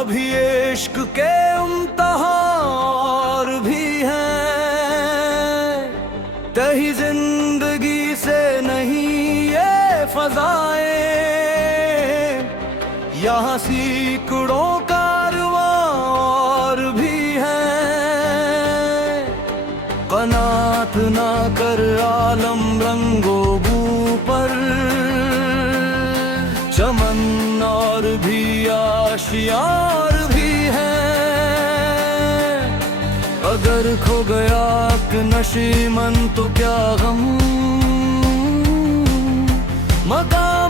अभी इश्क के इम्तिहान और भी हैं, कहीं जिंदगी से नहीं ये फजाएं, यहाँ सैकड़ों कारवां और भी हैं। कनात ना कर आलम रंगो बू पर, चमन और भी आशियार भी हैं। अगर खो गया कि नशीमन तो क्या गम, मकाम